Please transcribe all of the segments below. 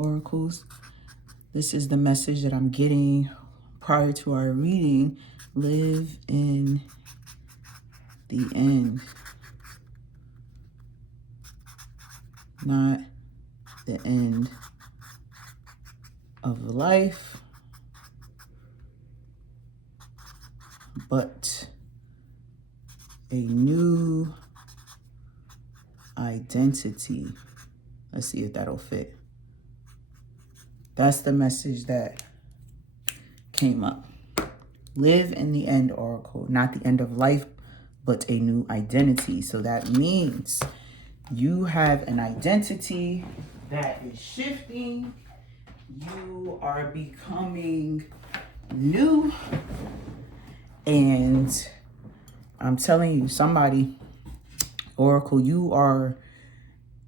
oracles. This is the message that I'm getting prior to our reading. Live in the end, not the end of life, but a new identity. Let's see if that'll fit. That's the message that came up. Live in the end, oracle, not the end of life, but a new identity. So that means you have an identity that is shifting. You are becoming new. And I'm telling you, somebody, oracle,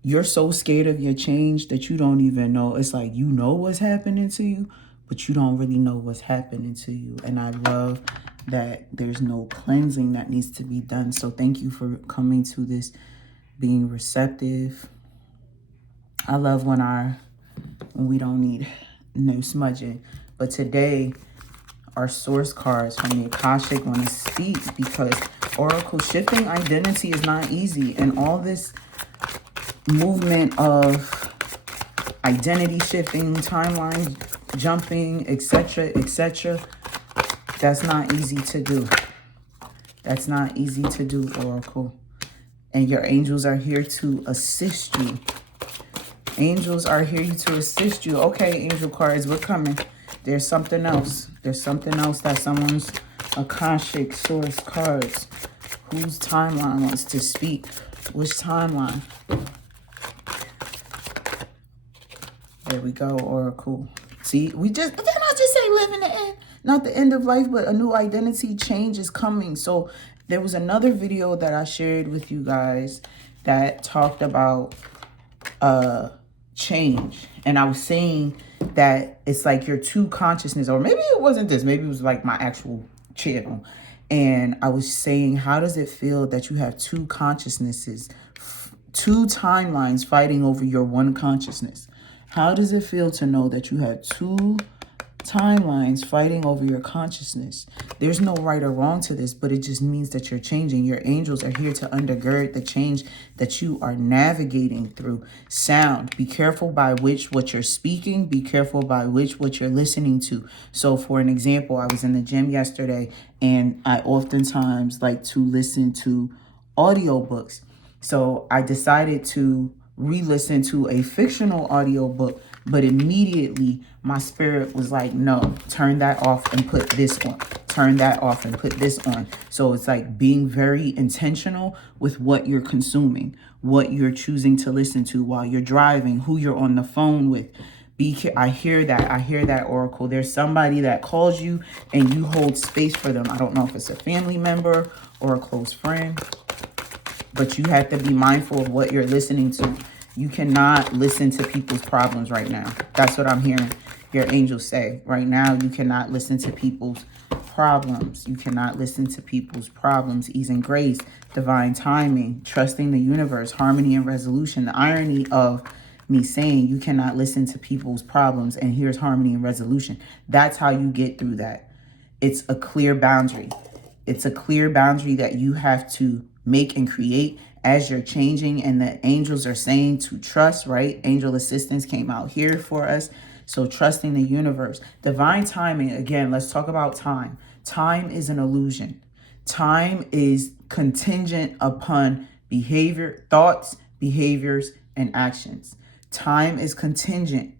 you're so scared of your change that you don't even know. It's like you know what's happening to you, but you don't really know what's happening to you. And I love that there's no cleansing that needs to be done. So thank you for coming to this, being receptive. I love when we don't need no smudging. But today, our source cards from the Akashic want to speak, because oracle, shifting identity is not easy. And all this movement of identity shifting, timeline jumping, etc., that's not easy to do. That's not easy to do, oracle. And your angels are here to assist you. Angels are here to assist you. Okay, angel cards, we're coming. There's something else. There's something else that someone's Akashic source cards. Whose timeline wants to speak? Which timeline? There we go, oracle. See, didn't I just say live in the end? Not the end of life, but a new identity change is coming. So there was another video that I shared with you guys that talked about change. And I was saying that it's like your two consciousness, or maybe it wasn't this, maybe it was like my actual channel. And I was saying, how does it feel that you have two consciousnesses, two timelines fighting over your one consciousness? How does it feel to know that you have two timelines fighting over your consciousness? There's no right or wrong to this, but it just means that you're changing. Your angels are here to undergird the change that you are navigating through. Sound. Be careful by what you're speaking. Be careful by what you're listening to. So for an example, I was in the gym yesterday, and I oftentimes like to listen to audiobooks. So I decided to re-listen to a fictional audiobook, but immediately my spirit was like, no, turn that off and put this on. Turn that off and put this on. So it's like being very intentional with what you're consuming, what you're choosing to listen to while you're driving, who you're on the phone with. I hear that, oracle. There's somebody that calls you and you hold space for them. I don't know if it's a family member or a close friend, but you have to be mindful of what you're listening to. You cannot listen to people's problems right now. That's what I'm hearing your angels say. Right now, you cannot listen to people's problems. You cannot listen to people's problems. Ease and grace, divine timing, trusting the universe, harmony and resolution. The irony of me saying you cannot listen to people's problems and here's harmony and resolution. That's how you get through that. It's a clear boundary. It's a clear boundary that you have to make and create as you're changing. And the angels are saying to trust, right? Angel assistance came out here for us. So trusting the universe. Divine timing, again, let's talk about time. Time is an illusion. Time is contingent upon behavior, thoughts, behaviors, and actions. Time is contingent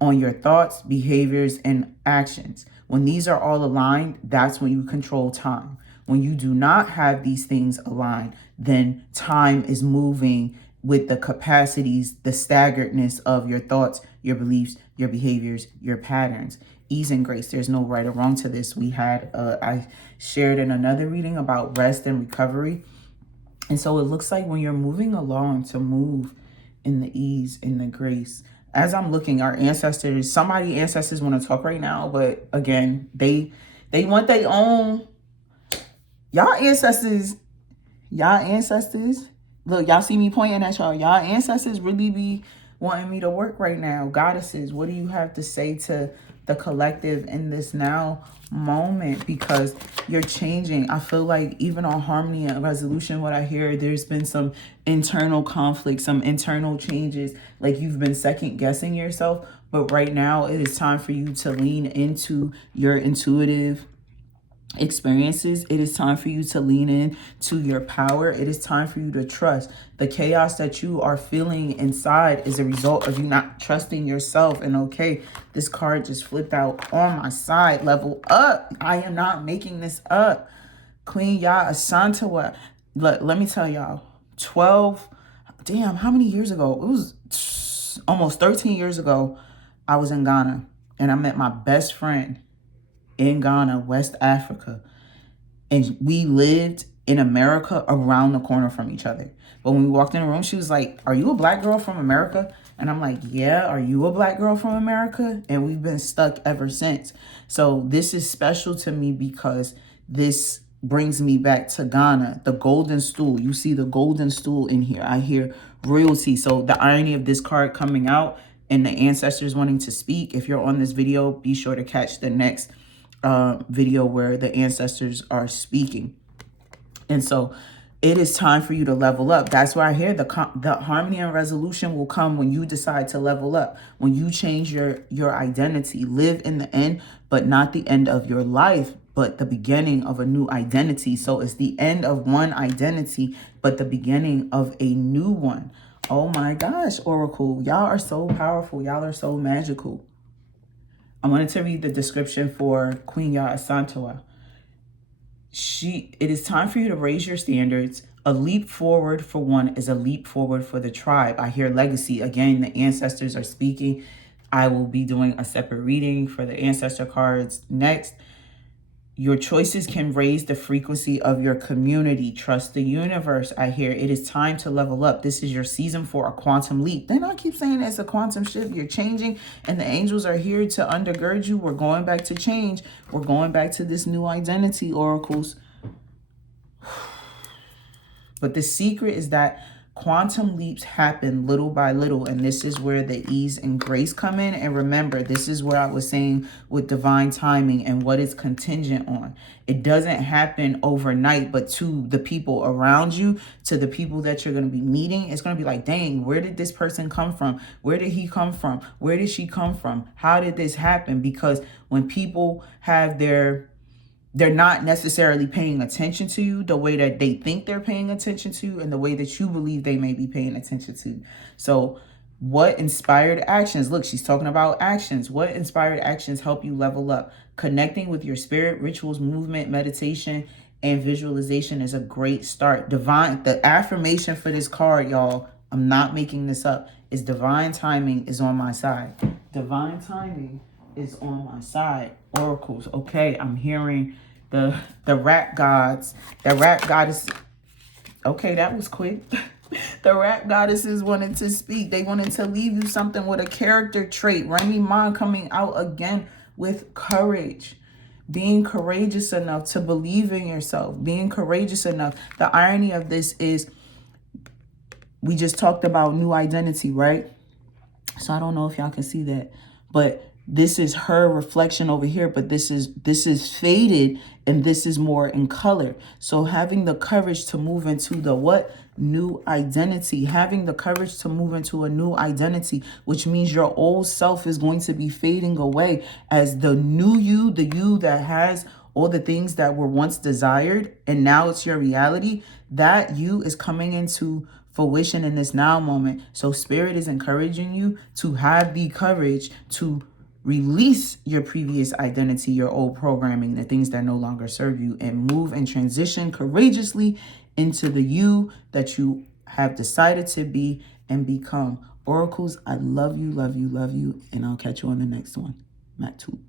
on your thoughts, behaviors, and actions. When these are all aligned, that's when you control time. When you do not have these things aligned, then time is moving with the capacities, the staggeredness of your thoughts, your beliefs, your behaviors, your patterns. Ease and grace. There's no right or wrong to this. I shared in another reading about rest and recovery. And so it looks like when you're moving along, to move in the ease, in the grace. As I'm looking, our ancestors, ancestors want to talk right now, but again, they want their own. Y'all ancestors, look, y'all see me pointing at y'all. Y'all ancestors really be wanting me to work right now? Goddesses, what do you have to say to the collective in this now moment? Because you're changing. I feel like even on harmony and resolution, what I hear, there's been some internal conflict, some internal changes. Like you've been second guessing yourself. But right now it is time for you to lean into your intuitive experiences. It is time for you to lean in to your power. It is time for you to trust. The chaos that you are feeling inside is a result of you not trusting yourself. And okay, this card just flipped out on my side. Level up. I am not making this up. Queen Ya Asantewa. Let me tell y'all, 12, damn, how many years ago? It was almost 13 years ago. I was in Ghana and I met my best friend in Ghana, West Africa. And we lived in America around the corner from each other. But when we walked in the room, she was like, "Are you a black girl from America?" And I'm like, "Yeah, are you a black girl from America?" And we've been stuck ever since. So this is special to me because this brings me back to Ghana, the golden stool. You see the golden stool in here. I hear royalty. So the irony of this card coming out and the ancestors wanting to speak. If you're on this video, be sure to catch the next video where the ancestors are speaking. And so it is time for you to level up. That's why I hear the harmony and resolution will come when you decide to level up, when you change your identity, live in the end, but not the end of your life, but the beginning of a new identity. So it's the end of one identity, but the beginning of a new one. Oh my gosh, Oracle, y'all are so powerful. Y'all are so magical. I wanted to read the description for Queen Ya Asantewa. It is time for you to raise your standards. A leap forward for one is a leap forward for the tribe. I hear legacy. Again, the ancestors are speaking. I will be doing a separate reading for the ancestor cards next. Your choices can raise the frequency of your community. Trust the universe. I hear it is time to level up. This is your season for a quantum leap. Then I keep saying it's a quantum shift. You're changing and the angels are here to undergird you. We're going back to change. We're going back to this new identity, oracles. But the secret is that quantum leaps happen little by little, and this is where the ease and grace come in. And remember, this is what I was saying with divine timing and what it's contingent on. It doesn't happen overnight, but to the people around you, to the people that you're going to be meeting, it's going to be like, dang, where did this person come from? Where did he come from? Where did she come from? How did this happen? Because when people have they're not necessarily paying attention to you the way that they think they're paying attention to you and the way that you believe they may be paying attention to. So what inspired actions? Look, she's talking about actions. What inspired actions help you level up? Connecting with your spirit, rituals, movement, meditation, and visualization is a great start. The affirmation for this card, y'all, I'm not making this up, is divine timing is on my side. Divine timing is on my side. Oracles. Okay, I'm hearing the rap gods, the rap goddess. Okay, that was quick. The rap goddesses wanted to speak. They wanted to leave you something with a character trait. Remy Ma coming out again with courage. Being courageous enough to believe in yourself. Being courageous enough. The irony of this is we just talked about new identity, right? So I don't know if y'all can see that, but this is her reflection over here, but this is faded and this is more in color. So having the courage to move into the what? New identity. Having the courage to move into a new identity, which means your old self is going to be fading away as the new you, the you that has all the things that were once desired and now it's your reality. That you is coming into fruition in this now moment. So spirit is encouraging you to have the courage to release your previous identity, your old programming, the things that no longer serve you, and move and transition courageously into the you that you have decided to be and become. Oracles, I love you, love you, love you, and I'll catch you on the next one. Maktub.